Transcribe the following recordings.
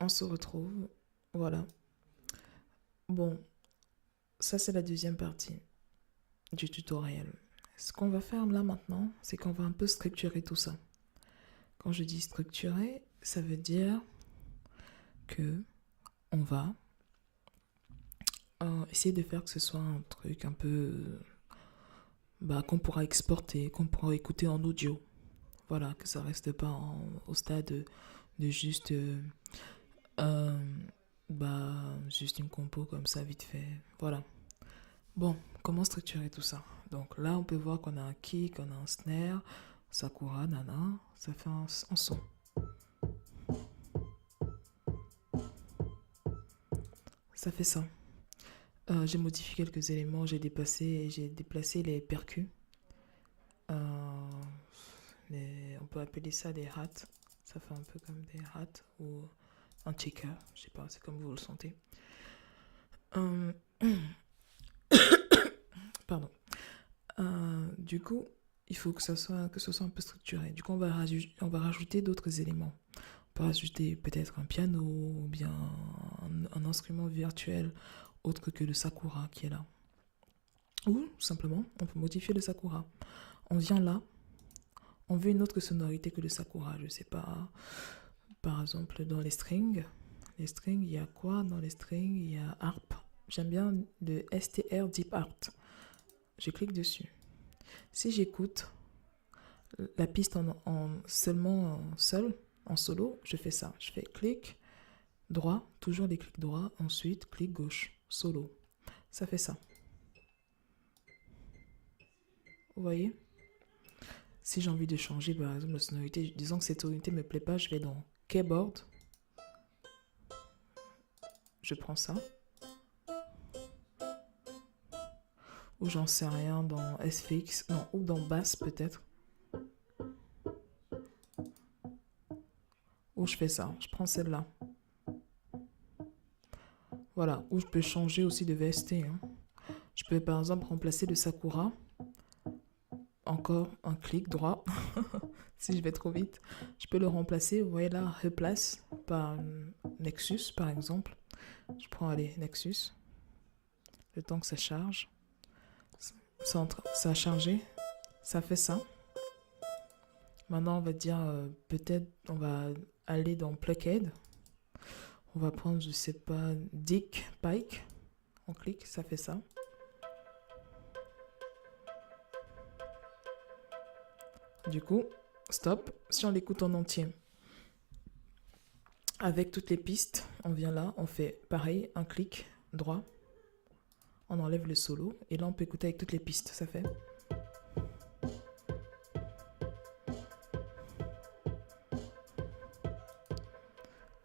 On se retrouve. Voilà. Bon, ça c'est la deuxième partie du tutoriel. Ce qu'on va faire là maintenant, c'est qu'on va un peu structurer tout ça. Quand je dis structurer, ça veut dire que on va essayer de faire que ce soit un truc un peu qu'on pourra exporter, qu'on pourra écouter en audio. Voilà, que ça reste pas au stade de juste euh, juste une compo comme ça vite fait. Voilà. Bon, comment structurer tout ça? Donc là, on peut voir qu'on a un kick, on a un snare, Sakura, nana, ça fait un son. Ça fait ça. J'ai modifié quelques éléments, j'ai déplacé les percus. Euh, on peut appeler ça des hats. Ça fait un peu comme des hats ou un checker, je sais pas, c'est comme vous le sentez. Euh, Pardon. Du coup, il faut que ce soit un peu structuré. Du coup, on va rajouter d'autres éléments. On peut rajouter peut-être un piano ou bien un instrument virtuel autre que le sakura qui est là. Ou simplement, on peut modifier le sakura. On vient là, on veut une autre sonorité que le sakura. Je sais pas, par exemple, dans les strings. Les strings, il y a quoi dans les strings? Il y a harp. J'aime bien le STR Deep Art. Je clique dessus. Si j'écoute la piste en solo, je fais ça. Je fais clic droit, toujours les clics droits, ensuite clic gauche, solo. Ça fait ça. Vous voyez? Si j'ai envie de changer par exemple la sonorité, disons que cette sonorité me plaît pas, je vais dans keyboard, je prends ça, ou j'en sais rien dans SFX, non, ou dans basse peut-être, ou je fais ça, je prends celle-là. Voilà, ou je peux changer aussi de VST. Hein. Je peux par exemple remplacer le Sakura, encore un clic droit, si je vais trop vite. Je peux le remplacer, vous voyez là, replace par Nexus par exemple. Je prends, allez, Nexus, le temps que ça charge. Ça a chargé, ça fait ça. Maintenant, on va dire, peut-être, on va aller dans Pluckhead. On va prendre, je sais pas, Dick Pike. On clique, ça fait ça. Du coup, stop. Si on l'écoute en entier, avec toutes les pistes, on vient là, on fait pareil, un clic droit. On enlève le solo. Et là, on peut écouter avec toutes les pistes, ça fait.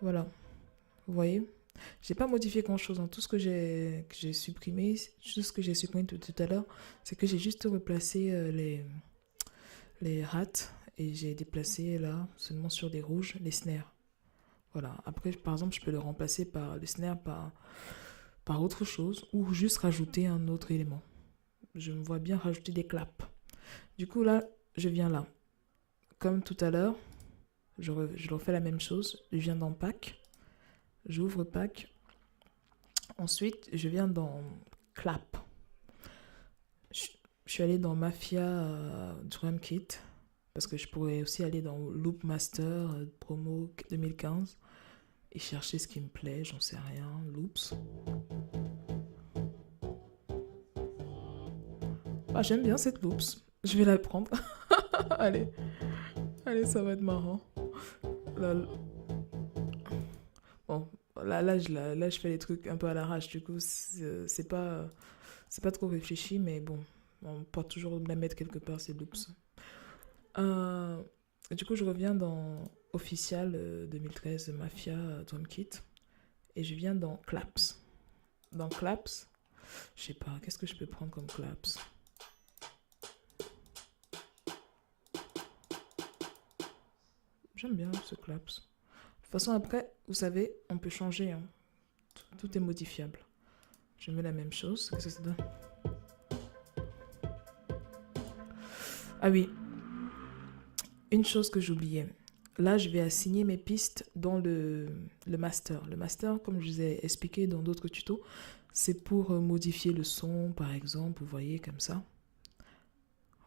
Voilà. Vous voyez? J'ai pas modifié grand chose. Hein. Tout ce que j'ai supprimé, tout ce que j'ai supprimé tout à l'heure, c'est que j'ai juste replacé les hats et j'ai déplacé là, seulement sur des rouges, les snares. Voilà. Après, par exemple, je peux le remplacer par les snares par autre chose ou juste rajouter un autre élément. Je me vois bien rajouter des claps. Du coup, là, je viens là. Comme tout à l'heure, je refais la même chose. Je viens dans Pack. J'ouvre Pack. Ensuite, je viens dans Clap. Je, je suis allé dans Mafia Drum Kit. Parce que je pourrais aussi aller dans Loop Master promo 2015 et chercher ce qui me plaît, j'en sais rien, loops. Ah, j'aime bien cette loops. Je vais la prendre. allez, allez, ça va être marrant. Là, bon, là, je fais les trucs un peu à l'arrache. Du coup, c'est pas trop réfléchi, mais bon, on peut toujours la mettre quelque part ces loops. Euh, du coup, je reviens dans Official 2013 Mafia Drum Kit et je viens dans Claps. Dans Claps, je sais pas, qu'est-ce que je peux prendre comme Claps? J'aime bien ce Claps. De toute façon, après, vous savez, on peut changer. Hein. Tout est modifiable. Je mets la même chose. Qu'est-ce que ça donne? Ah oui, une chose que j'oubliais. là, je vais assigner mes pistes dans le master. Le master, comme je vous ai expliqué dans d'autres tutos, c'est pour modifier le son, par exemple, vous voyez, comme ça.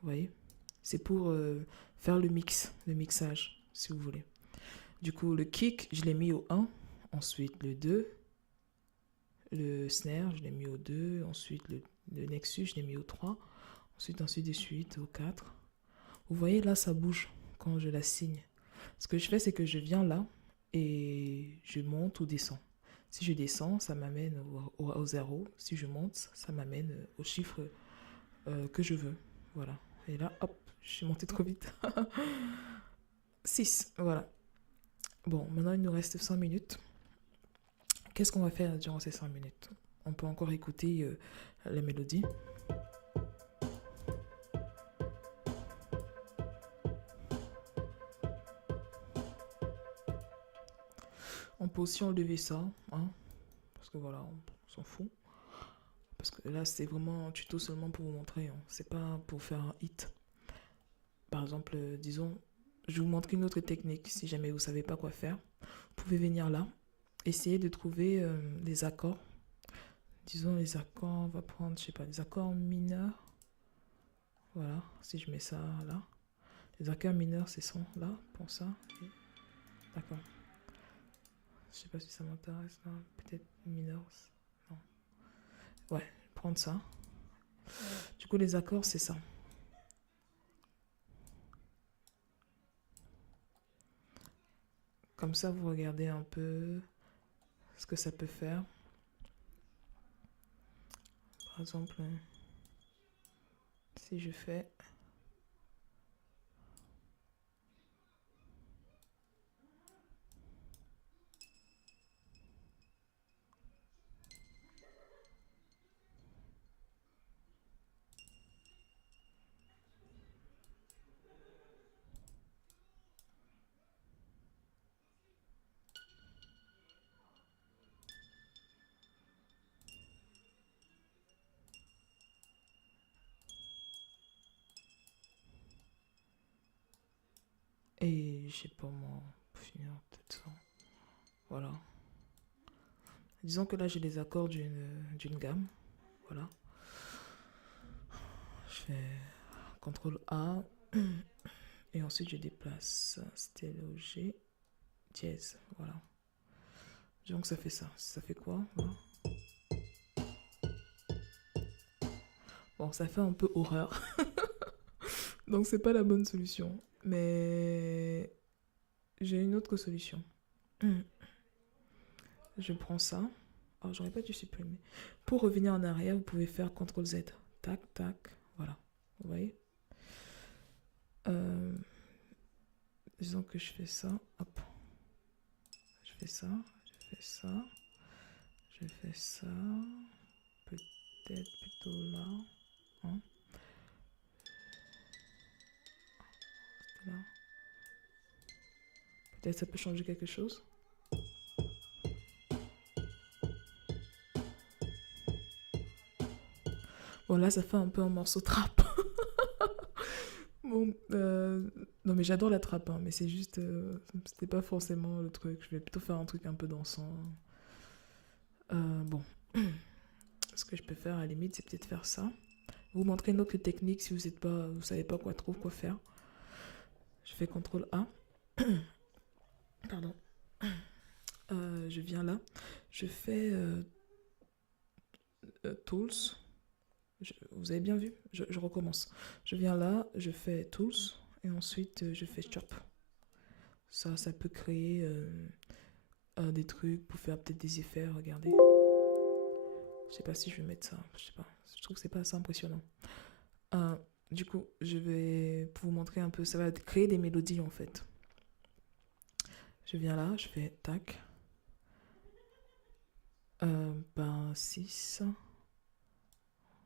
Vous voyez? C'est pour faire le mixage, si vous voulez. Du coup, le kick, je l'ai mis au 1. Ensuite, le 2. Le snare, je l'ai mis au 2. Ensuite, le Nexus, je l'ai mis au 3. Ensuite, ainsi de suite, au 4. Vous voyez, là, ça bouge quand je l'assigne. Ce que je fais, c'est que je viens là et je monte ou descends. Si je descends, ça m'amène au 0. Si je monte, ça m'amène au chiffre que je veux. Voilà. Et là, hop, je suis montée trop vite. 6, voilà. Bon, maintenant, il nous reste 5 minutes. Qu'est-ce qu'on va faire durant ces 5 minutes? On peut encore écouter la mélodie. On peut aussi enlever ça, hein, parce que voilà, on s'en fout. Parce que là, c'est vraiment un tuto seulement pour vous montrer, hein. C'est pas pour faire un hit. Par exemple, disons, je vais vous montrer une autre technique. Si jamais vous savez pas quoi faire, vous pouvez venir là, essayer de trouver les accords. Disons les accords, on va prendre, je sais pas, les accords mineurs. Voilà, si je mets ça là. Les accords mineurs, c'est sont là, pour ça. D'accord. Je sais pas si ça m'intéresse là. Peut-être mineurs. Non. Ouais, prendre ça. Du coup, les accords, c'est ça. Comme ça, vous regardez un peu ce que ça peut faire. Par exemple, si je fais... Et je sais pas moi, pour finir peut-être ça. Voilà. Disons que là, j'ai les accords d'une gamme. Voilà. Je fais CTRL A. Et ensuite, je déplace stylo G, dièse. Voilà. Donc, ça fait ça. Ça fait quoi? Voilà. Bon, ça fait un peu horreur. Donc, c'est pas la bonne solution. Mais j'ai une autre solution. Je prends ça. Alors, j'aurais pas dû supprimer. Pour revenir en arrière, vous pouvez faire CTRL Z. Tac, tac. Voilà. Vous voyez? Disons que je fais ça. Hop. Je fais ça. Je fais ça. Je fais ça. Peut-être plutôt là. Hein? Là. Peut-être ça peut changer quelque chose. Bon, là, ça fait un peu un morceau trap. Bon, non, mais j'adore la trappe, hein, mais c'est juste. C'était pas forcément le truc. Je vais plutôt faire un truc un peu dansant. Bon. Ce que je peux faire à la limite, c'est peut-être faire ça. Vous montrer une autre technique si vous êtes pas, vous savez pas quoi faire. Je fais CTRL A. Pardon. Je viens là. Je fais Tools. Vous avez bien vu? Je recommence. Je viens là, je fais Tools et ensuite je fais Chop. Ça peut créer des trucs pour faire peut-être des effets. Regardez. Je sais pas si je vais mettre ça. Je sais pas. Je trouve que c'est pas assez impressionnant. Du coup, je vais pour vous montrer un peu. Ça va créer des mélodies en fait. Je viens là, je fais tac. 6.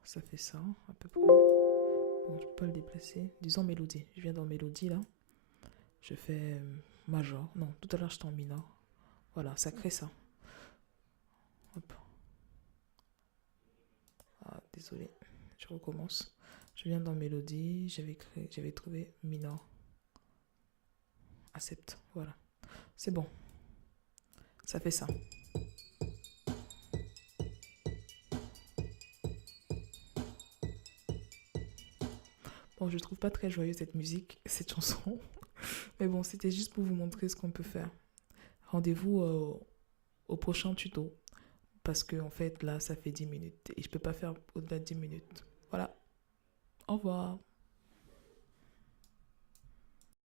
Ça fait ça à peu près. Bon, je peux pas le déplacer. Disons mélodie. Je viens dans mélodie là. Je fais major. Non, tout à l'heure j'étais en mineur. Voilà, ça crée ça. Hop. Ah, désolé. Je recommence. Je viens dans mélodie. J'avais trouvé mineur. accepte. Voilà. C'est bon. Ça fait ça. Bon, je trouve pas très joyeuse cette musique, cette chanson. Mais bon, c'était juste pour vous montrer ce qu'on peut faire. Rendez-vous au prochain tuto. Parce que en fait, là, ça fait 10 minutes. Et je peux pas faire au-delà de 10 minutes. Voilà. Au revoir.